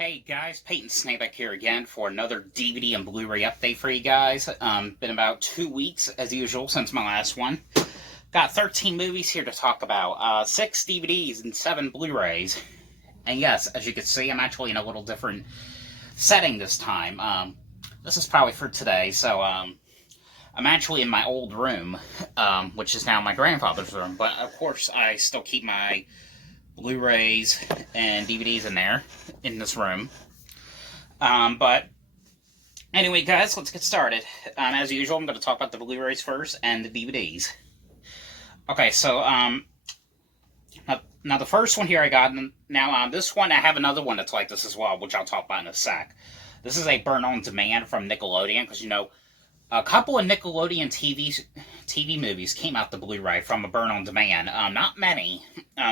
Hey guys, Peyton Snapeck here again for another DVD and Blu-ray update for you guys. Been about 2 weeks, as usual, since my last one. Got 13 movies here to talk about, 6 DVDs and 7 Blu-rays. And yes, as you can see, I'm actually in a little different setting this time. This is probably for today, so I'm actually in my old room, which is now my grandfather's room. But of course, I still keep my Blu-rays and DVDs in there, in this room. But anyway, guys, let's get started. As usual, I'm going to talk about the Blu-rays first and the DVDs. Okay, so now the first one here I got. Now this one, I have another one that's like this as well, which I'll talk about in a sec. This is a Burn on Demand from Nickelodeon, because a couple of Nickelodeon TV movies came out the Blu-ray from a Burn on Demand. Not many.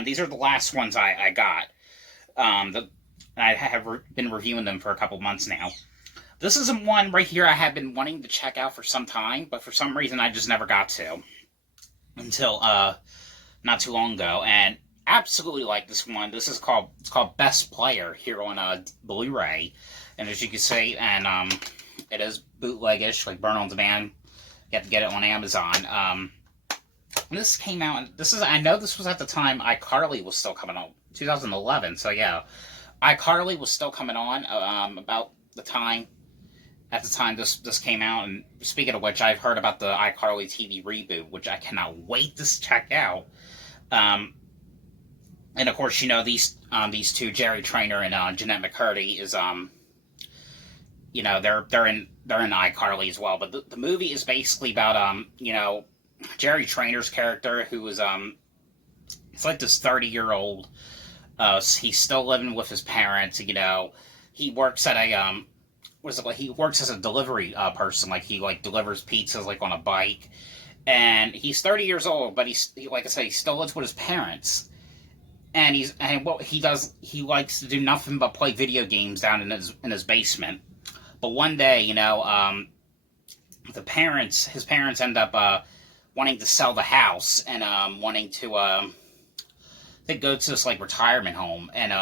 These are the last ones I got. I have been reviewing them for a couple months now. This isn't one right here I have been wanting to check out for some time, but for some reason I just never got to until not too long ago. And absolutely like this one. It's called Best Player here on Blu-ray, and as you can see, and it is bootleg-ish, like Burn on Demand. You have to get it on Amazon. This came out, I know this was at the time iCarly was still coming on, 2011, so yeah. iCarly was still coming on, about the time, at the time this came out, and speaking of which, I've heard about the iCarly TV reboot, which I cannot wait to check out. And of course, these two, Jerry Trainer and Jeanette McCurdy, is they're in iCarly as well. But the movie is basically about Jerry Trainer's character, who is it's like this 30-year-old. He's still living with his parents. He works at a he works as a delivery person. Like he delivers pizzas on a bike, and he's 30 years old. But like I said, he still lives with his parents. And what he does, he likes to do nothing but play video games down in his basement. But one day, his parents end up wanting to sell the house and wanting to they go to this retirement home, and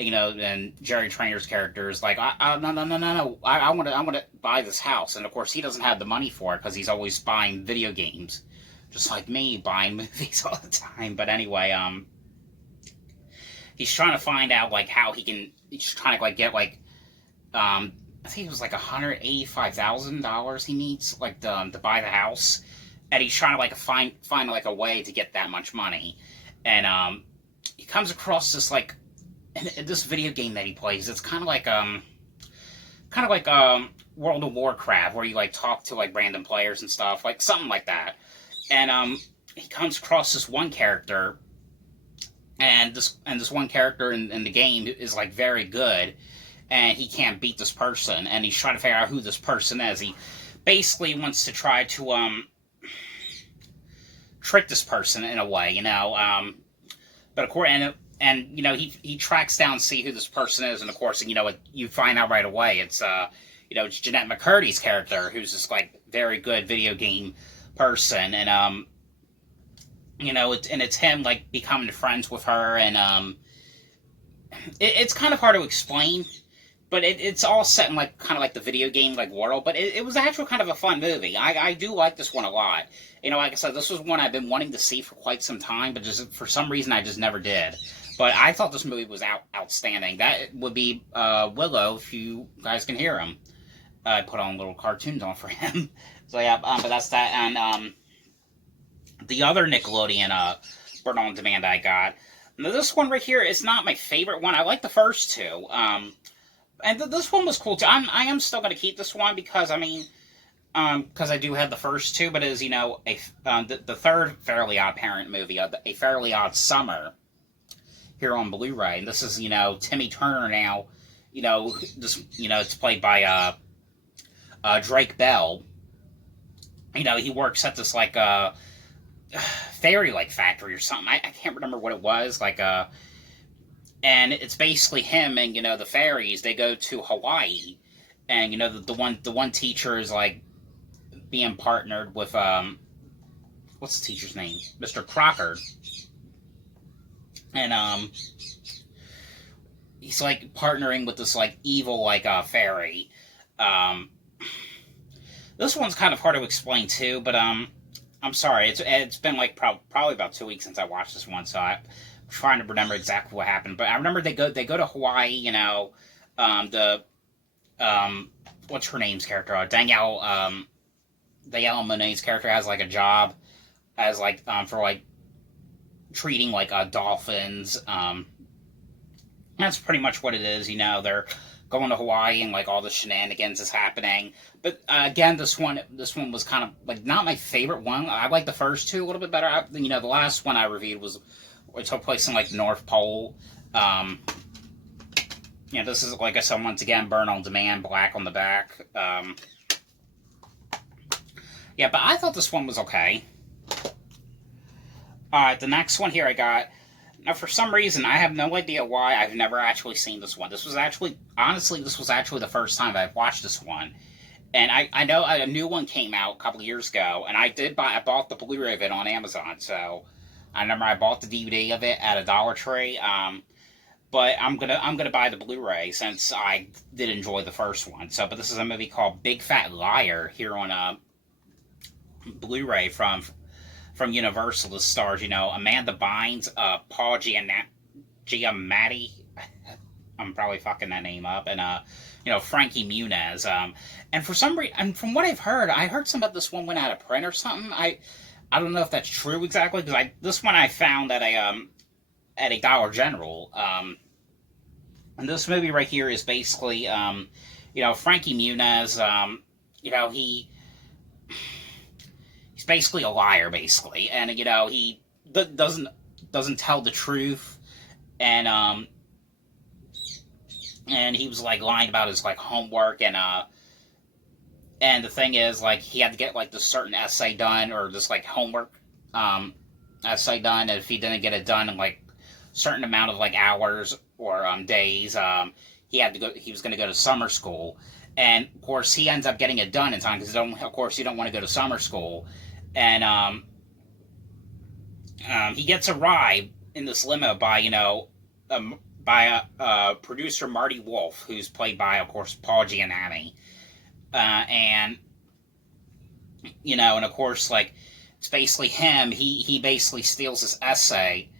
and Jerry Trainer's character is like, no, I want to buy this house, and of course he doesn't have the money for it because he's always buying video games, just like me, buying movies all the time. But anyway, he's trying to find out how he can. He's trying to get I think it was $185,000 he needs to buy the house, and he's trying to find a way to get that much money. And he comes across this this video game that he plays. It's kind of like World of Warcraft, where you talk to random players and stuff, something like that. And he comes across this one character, and this one character in the game is very good, and he can't beat this person, and he's trying to figure out who this person is. He basically wants to try to trick this person in a way, but of course, he tracks down and see who this person is, and of course, you find out right away it's it's Jeanette McCurdy's character, who's this very good video game person, and it's him becoming friends with her, and it's kind of hard to explain. But it's all set in kind of the video game world. But it was actually kind of a fun movie. I do like this one a lot. Like I said, this was one I've been wanting to see for quite some time, but just for some reason I just never did. But I thought this movie was outstanding. That would be Willow, if you guys can hear him. I put on little cartoons on for him. So yeah, but that's that. And the other Nickelodeon Burn on Demand I got. Now, this one right here is not my favorite one. I like the first two. And this one was cool too. I am still going to keep this one because because I do have the first two, but it is the third Fairly Odd Parent movie, A Fairly Odd Summer, here on Blu-ray. And this is Timmy Turner now. It's played by Drake Bell. He works at this fairy factory or something. I can't remember what it was and it's basically him and the fairies. They go to Hawaii, and the one teacher is being partnered with what's the teacher's name? Mr. Crocker. And he's like partnering with this like evil like fairy. Um, this one's kind of hard to explain too, but I'm sorry. It's been like probably about 2 weeks since I watched this one, so I'm trying to remember exactly what happened. But I remember they go to Hawaii. The what's her name's character? Danielle Monet's character has like a job as like for like treating like dolphins. That's pretty much what it is. They're going to Hawaii and like all the shenanigans is happening. But again, this one was kind of like not my favorite one. I like the first two a little bit better. The last one I reviewed it took place in like the North Pole. This is like I said once again, burn on demand, black on the back. Yeah, but I thought this one was okay. Alright, the next one here I got. Now, for some reason, I have no idea why I've never actually seen this one. This was actually the first time I've watched this one. And I know a new one came out a couple of years ago, and I bought the Blu-ray of it on Amazon, so I remember I bought the DVD of it at a Dollar Tree. But I'm gonna buy the Blu-ray since I did enjoy the first one. But this is a movie called Big Fat Liar here on Blu-ray from Universal. This stars, Amanda Bynes, Paul Giamatti. I'm probably fucking that name up, and Frankie Muniz. And for some reason, and from what I heard some of this one went out of print or something. I don't know if that's true exactly, because this one I found at a Dollar General. And this movie right here is basically, Frankie Muniz. He's basically a liar, basically, and he doesn't tell the truth, and he was like lying about his like homework, and the thing is, like, he had to get like this certain essay done, or this like homework essay done, and if he didn't get it done in like certain amount of like hours or days, he was going to go to summer school, and of course he ends up getting it done in time, because of course you don't want to go to summer school. And he gets a ride in this limo by producer Marty Wolf, who's played by, of course, Paul Giamatti. And of course, like, it's basically him. He basically steals his essay,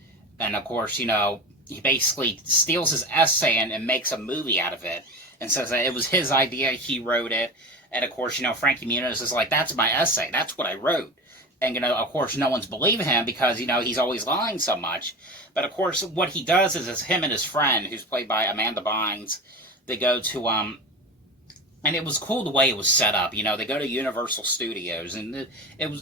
and of course, he basically steals his essay and makes a movie out of it, and says that it was his idea, he wrote it. And of course, Frankie Muniz is like, that's my essay, that's what I wrote. And, of course, no one's believing him, because, he's always lying so much. But, of course, what he does is him and his friend, who's played by Amanda Bynes, they go to, and it was cool the way it was set up. They go to Universal Studios, and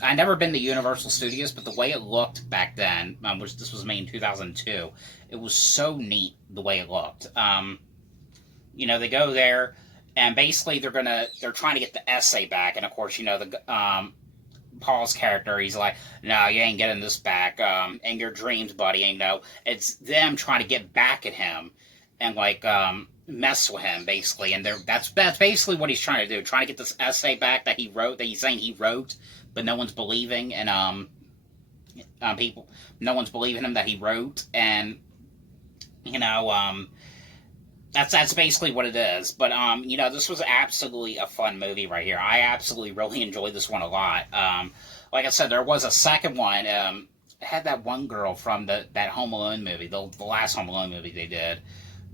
I never been to Universal Studios, but the way it looked back then, which this was made in 2002, it was so neat the way it looked. They go there, and basically they're trying to get the essay back, and of course, Paul's character, he's like, no, you ain't getting this back, and your dreams, buddy, it's them trying to get back at him, and like, mess with him, basically, and that's basically what he's trying to do, trying to get this essay back that he wrote, that he's saying he wrote, but no one's believing, and, no one's believing him that he wrote, and, that's basically what it is. But this was absolutely a fun movie right here. I absolutely really enjoyed this one a lot. Like I said, there was a second one. It had that one girl from that Home Alone movie, the last Home Alone movie they did,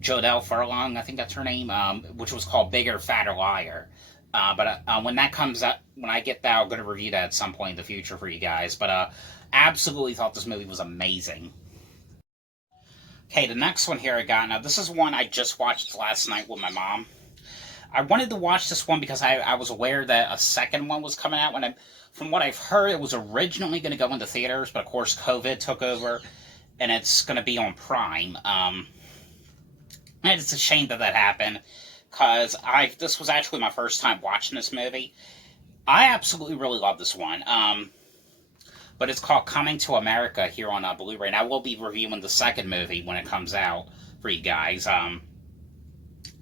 Jodelle Furlong, I think that's her name, which was called Bigger, Fatter, Liar. But when that comes out, when I get that, I'm going to review that at some point in the future for you guys. But absolutely thought this movie was amazing. Okay, the next one here I got. Now, this is one I just watched last night with my mom. I wanted to watch this one because I was aware that a second one was coming out. From what I've heard, it was originally going to go into theaters, but of course COVID took over, and it's going to be on Prime. And it's a shame that happened, because this was actually my first time watching this movie. I absolutely really love this one. But it's called Coming to America here on Blu-ray. And I will be reviewing the second movie when it comes out for you guys.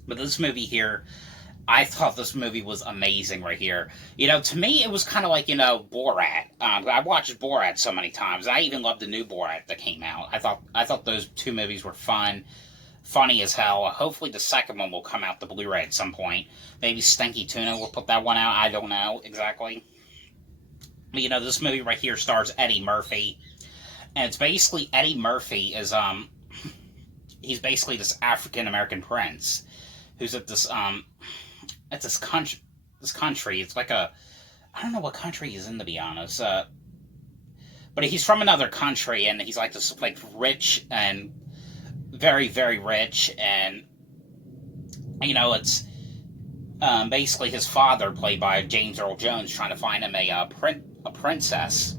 But this movie here, I thought this movie was amazing right here. To me, it was kind of like, Borat. I watched Borat so many times. I even loved the new Borat that came out. I thought those two movies were fun funny as hell. Hopefully the second one will come out the Blu-ray at some point. Maybe Stinky Tuna will put that one out. I don't know exactly. But, this movie right here stars Eddie Murphy. And it's basically Eddie Murphy is, he's basically this African-American prince who's at this country. It's like I don't know what country he's in, to be honest. But he's from another country, and he's like this, like, rich and very, very rich, and it's basically his father, played by James Earl Jones, trying to find him a princess.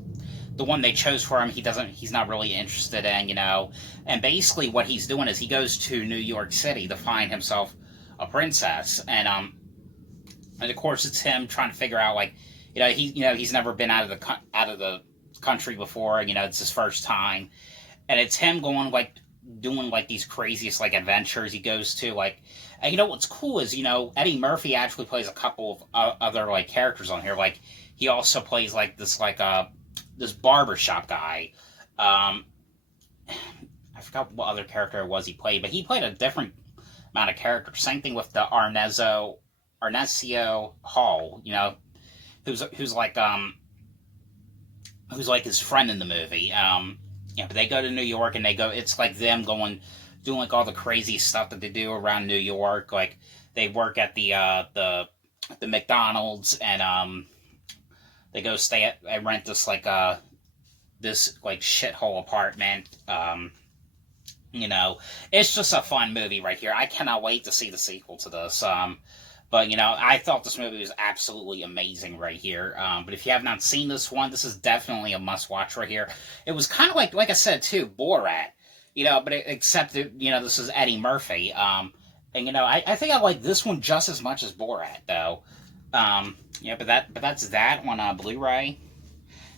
The one they chose for him, he's not really interested in, and basically what he's doing is he goes to New York City to find himself a princess, and of course it's him trying to figure out, like, he's never been out of the country before, it's his first time, and it's him going, like, doing, like, these craziest, like, adventures he goes to, like, and what's cool is, Eddie Murphy actually plays a couple of other, like, characters on here, like, he also plays, like, this barbershop guy, I forgot what other character it was he played, but he played a different amount of characters. Same thing with the Arnezo Hall, who's like his friend in the movie. But they go to New York, and it's like them doing like all the crazy stuff that they do around New York. Like, they work at the McDonald's, and they go and rent this like this like shithole apartment. It's just a fun movie right here. I cannot wait to see the sequel to this. But, I thought this movie was absolutely amazing right here. But if you have not seen this one, this is definitely a must-watch right here. It was kind of like I said, too, Borat. But except that, this is Eddie Murphy. And, I think I like this one just as much as Borat, though. But that's that on Blu-ray.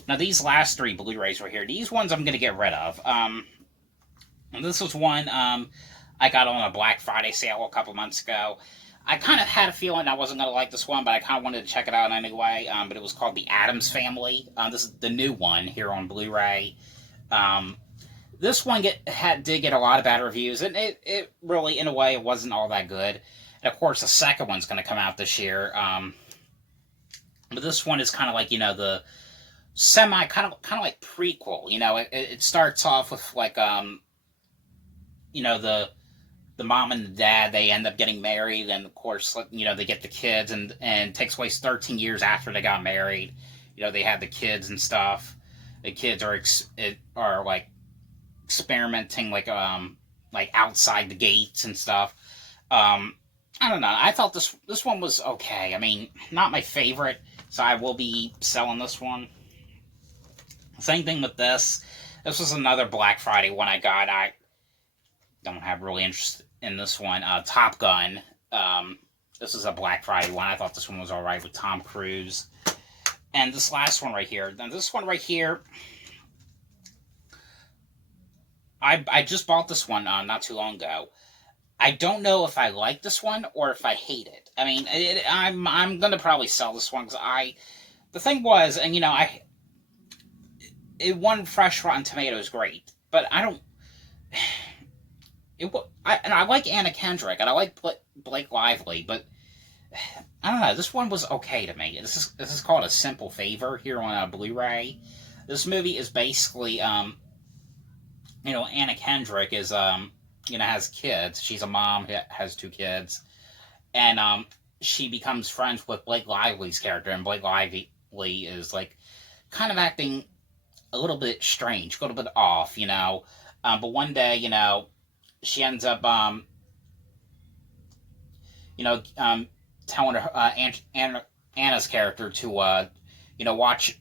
Now, these last 3 Blu-rays right here, these ones I'm going to get rid of. And this was one I got on a Black Friday sale a couple months ago. I kind of had a feeling I wasn't going to like this one, but I kind of wanted to check it out anyway. But it was called The Addams Family. This is the new one here on Blu-ray. This one did get a lot of bad reviews, and it really, in a way, it wasn't all that good. And of course, the second one's going to come out this year. But this one is kind of like, the semi, kind of like prequel. It starts off with like, the mom and the dad, they end up getting married, and of course, they get the kids, and it takes place 13 years after they got married. They have the kids and stuff. The kids are like experimenting, like outside the gates and stuff. I don't know. I thought this one was okay. I mean, not my favorite, so I will be selling this one. Same thing with this. This was another Black Friday one I got. I don't have really interest in this one. Top Gun. This is a Black Friday one. I thought this one was alright with Tom Cruise. And this last one right here. Now, this one right here, I just bought this one not too long ago. I don't know if I like this one or if I hate it. I mean, I'm gonna probably sell this one, because the thing was, and it won fresh Rotten Tomatoes, great, but I don't. I like Anna Kendrick, and I like Blake Lively, but I don't know. This one was okay to me. This is called A Simple Favor here on Blu-ray. This movie is basically, Anna Kendrick is, has kids. She's a mom, has 2 kids, and she becomes friends with Blake Lively's character, and Blake Lively is like kind of acting a little bit strange, a little bit off, but one day, she ends up, telling her Anna's character to, watch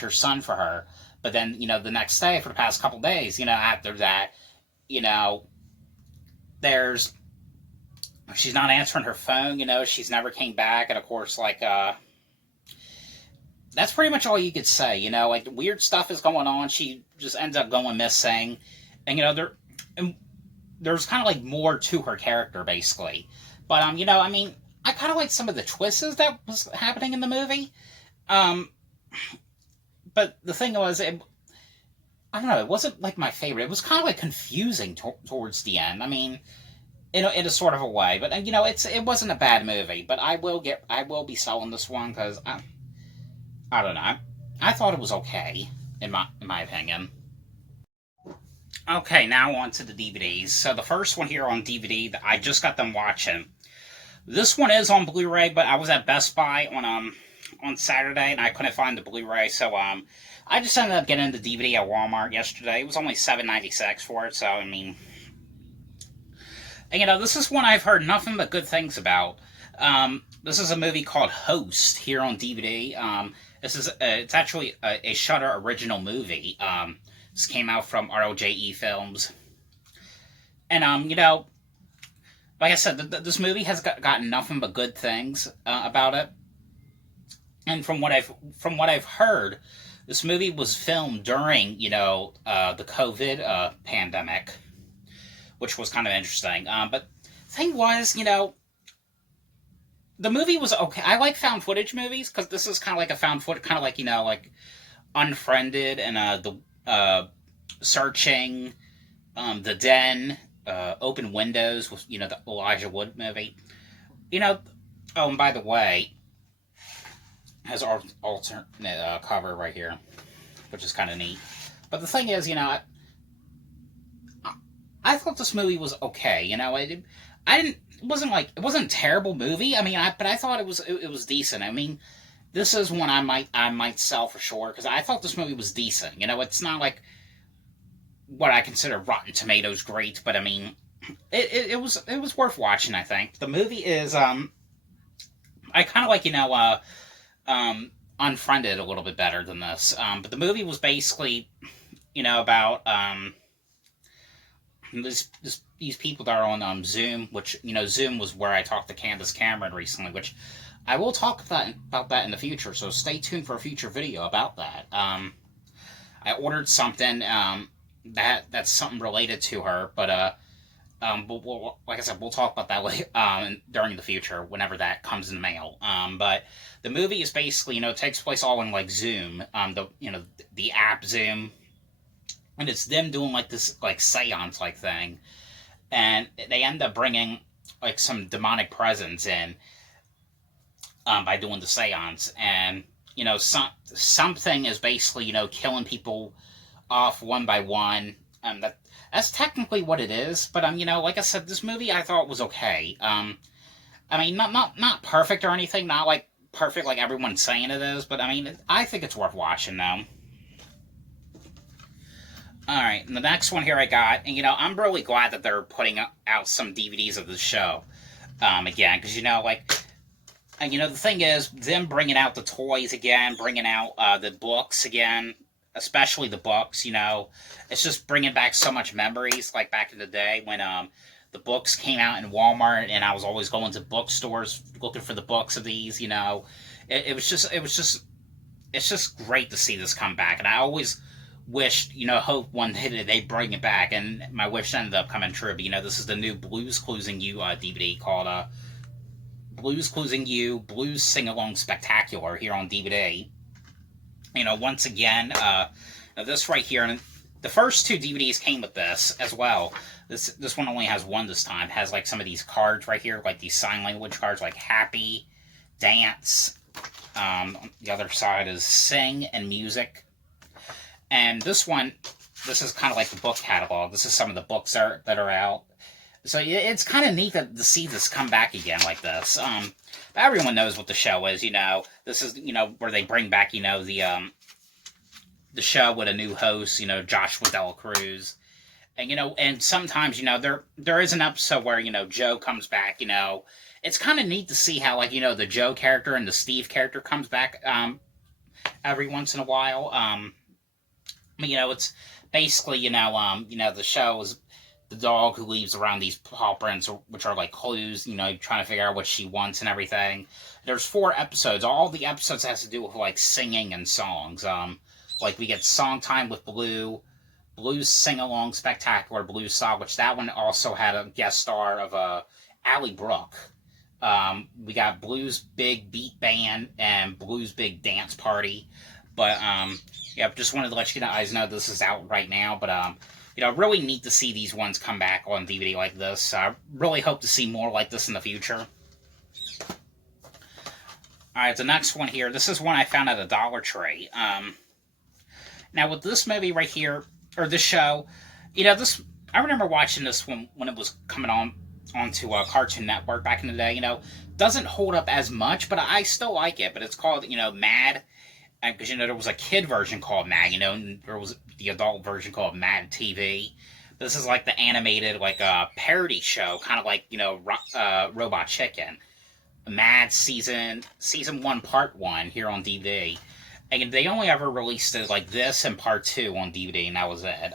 her son for her. But then, the next day, for the past couple days, after that, she's not answering her phone. She's never came back, and of course, like, that's pretty much all you could say. Like, weird stuff is going on. She just ends up going missing, and there's kind of like more to her character, basically. But, I kind of like some of the twists that was happening in the movie. But the thing was, I don't know, it wasn't like my favorite. It was kind of like confusing towards the end. I mean, in a sort of a way. But you know, it wasn't a bad movie. But I will be selling this one because I don't know. I thought it was okay in my opinion. Okay, now on to the DVDs. So the first one here on DVD that I just got them watching. This one is on Blu-ray, but I was at Best Buy on Saturday and I couldn't find the Blu-ray, so I just ended up getting the DVD at Walmart yesterday. It was only $7.96 for it, so I mean, and, you know, this is one I've heard nothing but good things about. This is a movie called Host here on DVD. It's actually a Shudder original movie. This came out from RLJE Films, and you know, like I said, this movie has gotten nothing but good things about it. And from what I've heard, this movie was filmed during the COVID pandemic, which was kind of interesting. But the thing was, the movie was okay. I like found footage movies because this is kind of like a found footage, kind of like like Unfriended and the Searching, the Den, Open Windows with the Elijah Wood movie. You know, oh, and by the way, has our alternate cover right here, which is kind of neat. But the thing is, I thought this movie was okay. I didn't. It wasn't a terrible movie. I mean, but I thought it was decent. I mean, this is one I might sell for sure because I thought this movie was decent. It's not like what I consider Rotten Tomatoes great, but I mean, it was worth watching. I think the movie is I kind of like Unfriended a little bit better than this. But the movie was basically about these people that are on Zoom, which Zoom was where I talked to Candace Cameron recently, which I will talk about that in the future. So stay tuned for a future video about that. I ordered something that's something related to her, but like I said, we'll talk about that later, during the future, whenever that comes in the mail. But the movie is basically, takes place all in like Zoom, the app Zoom, and it's them doing like this like seance like thing, and they end up bringing like some demonic presence in, by doing the seance, and something is basically killing people off one by one. That's technically what it is, but like I said, this movie I thought was okay. I mean, not perfect or anything, not like perfect like everyone's saying it is, but I mean, I think it's worth watching though. All right, and the next one here I got, and I'm really glad that they're putting out some DVDs of the show, again, because and the thing is, them bringing out the toys again, bringing out the books again, especially the books, it's just bringing back so much memories, like back in the day when the books came out in Walmart, and I was always going to bookstores looking for the books of these. It's just great to see this come back, and I always wished, hope one day they bring it back, and my wish ended up coming true. But this is the new Blues Clues and You DVD called Blues Clues and You Blues Sing Along Spectacular here on DVD. Once again, this right here, and the first two DVDs came with this as well. This one only has one this time. It has like some of these cards right here, like these sign language cards, like happy, dance. The other side is sing and music. And this is kind of like the book catalog. This is some of the books that are out. So it's kind of neat to see this come back again like this. But everyone knows what the show is. This is where they bring back the show with a new host. Joshua Dela Cruz, and and sometimes there is an episode where Joe comes back. It's kind of neat to see how the Joe character and the Steve character comes back every once in a while. But it's basically the show is the dog who leaves around these paw prints, which are like clues, trying to figure out what she wants and everything. There's 4 episodes. All the episodes has to do with like singing and songs. Like we get Song Time with Blue, Blues Sing Along Spectacular, Blues Song, which that one also had a guest star of Allie Brooke. We got Blues Big Beat Band and Blues Big Dance Party. But yeah, just wanted to let you guys know this is out right now. But really neat to see these ones come back on DVD like this. I really hope to see more like this in the future. Alright, the next one here, this is one I found at a Dollar Tree. Now, with this movie right here, or this show, this, I remember watching this when it was coming onto Cartoon Network back in the day, doesn't hold up as much, but I still like it. But it's called, Mad, because, there was a kid version called Mad, and there was the adult version called Mad TV. This is like the animated, like, parody show, kind of like, Robot Chicken. Mad season 1 part 1 here on DVD, and they only ever released it like this and part 2 on DVD, and that was it.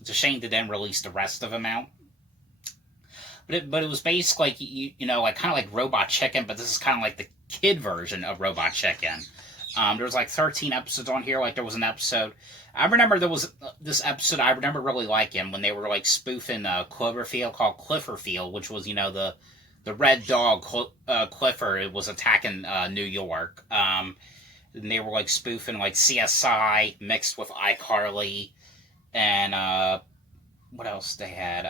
It's a shame they didn't release the rest of them out. But it was basically like like kind of like Robot Chicken, but this is kind of like the kid version of Robot Chicken. There was like 13 episodes on here. Like there was an episode. I remember there was this episode I remember really liking when they were like spoofing Cloverfield called Clifforfield, which was the red dog, Clifford, was attacking New York. And they were, like, spoofing, like, CSI mixed with iCarly. And, what else they had?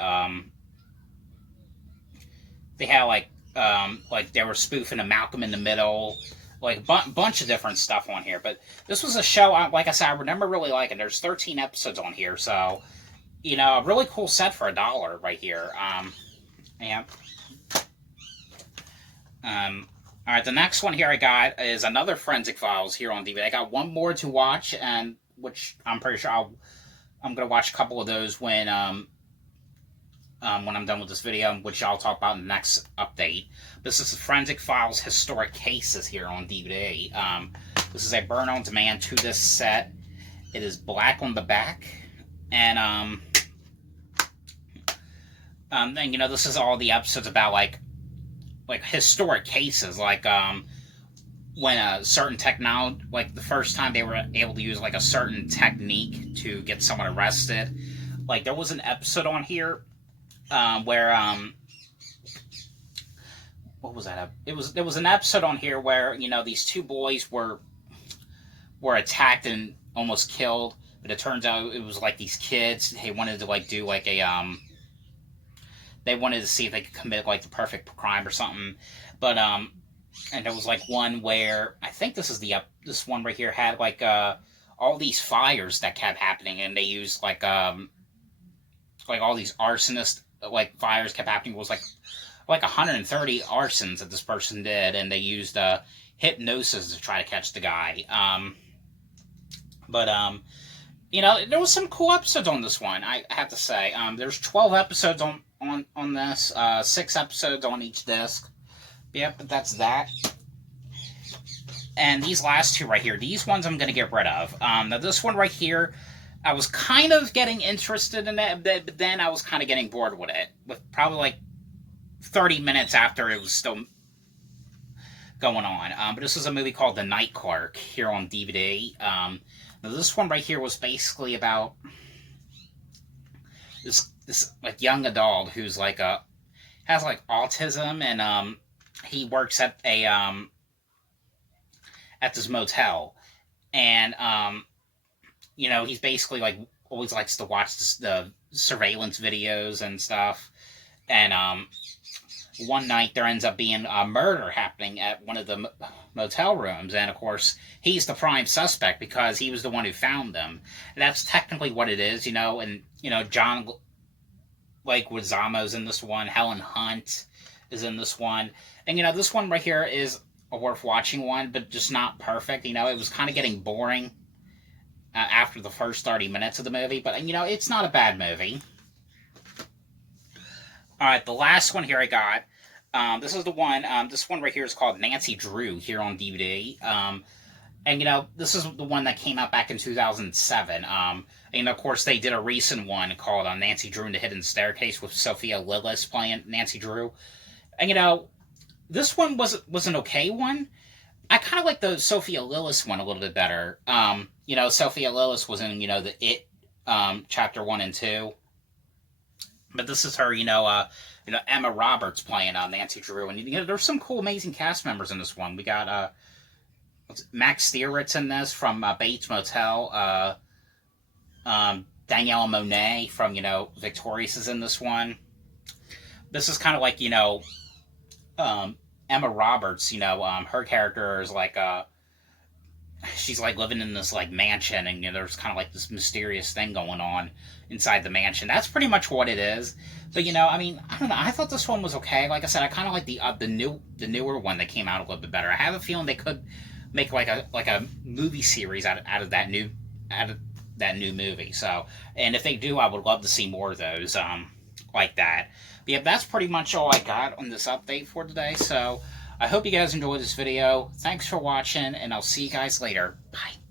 They had, like, they were spoofing a Malcolm in the Middle. Like, bunch of different stuff on here. But this was a show, like I said, I remember really liking. There's 13 episodes on here. So, a really cool set for $1 right here. Yeah. Alright, the next one here I got is another Forensic Files here on DVD. I got one more to watch, and which I'm pretty sure I'm going to watch a couple of those when I'm done with this video, which I'll talk about in the next update. This is the Forensic Files Historic Cases here on DVD. This is a burn-on-demand 2-disc set. It is black on the back, and this is all the episodes about like historic cases, like when a certain technology, like the first time they were able to use like a certain technique to get someone arrested. Like there was an episode on here where what was that? There was an episode on here where these two boys were attacked and almost killed, but it turns out it was like these kids. They wanted to like do like a they wanted to see if they could commit like the perfect crime or something, but and there was like one where I think this one right here had like all these fires that kept happening, and they used like all these arsonist like fires kept happening. It was like 130 arsons that this person did, and they used hypnosis to try to catch the guy. There was some cool episodes on this one, I have to say. There's 12 episodes on this, 6 episodes on each disc. Yep, but that's that. And these last two right here, these ones I'm going to get rid of. Now this one right here, I was kind of getting interested in it, but then I was kind of getting bored with it. With probably like 30 minutes after it was still going on. But this is a movie called The Night Clarke here on DVD. Now this one right here was basically about this like young adult who's like has like autism, and he works at a at this motel, and he's basically like always likes to watch the surveillance videos and stuff, and one night there ends up being a murder happening at one of the motel rooms, and of course he's the prime suspect because he was the one who found them. And that's technically what it is, and John Leguizamo's in this one, Helen Hunt is in this one, and this one right here is a worth watching one, but just not perfect. It was kind of getting boring after the first 30 minutes of the movie, but it's not a bad movie. Alright, the last one here I got, this is the one, this one right here is called Nancy Drew here on DVD, and this is the one that came out back in 2007, and of course they did a recent one called Nancy Drew and the Hidden Staircase with Sophia Lillis playing Nancy Drew, and this one was an okay one. I kind of like the Sophia Lillis one a little bit better. Sophia Lillis was in, the It, chapter 1 and 2. But this is her, Emma Roberts playing Nancy Drew. And, there's some cool, amazing cast members in this one. We got Max Stieritz in this from Bates Motel. Danielle Monet from, Victorious is in this one. This is kind of like, Emma Roberts, her character is like, she's like living in this like mansion, and there's kind of like this mysterious thing going on inside the mansion. That's pretty much what it is. But I mean, I don't know. I thought this one was okay. Like I said, I kind of like the newer one that came out a little bit better. I have a feeling they could make like a movie series out of that new movie. So, and if they do, I would love to see more of those like that. But yeah, that's pretty much all I got on this update for today. So I hope you guys enjoyed this video. Thanks for watching, and I'll see you guys later. Bye.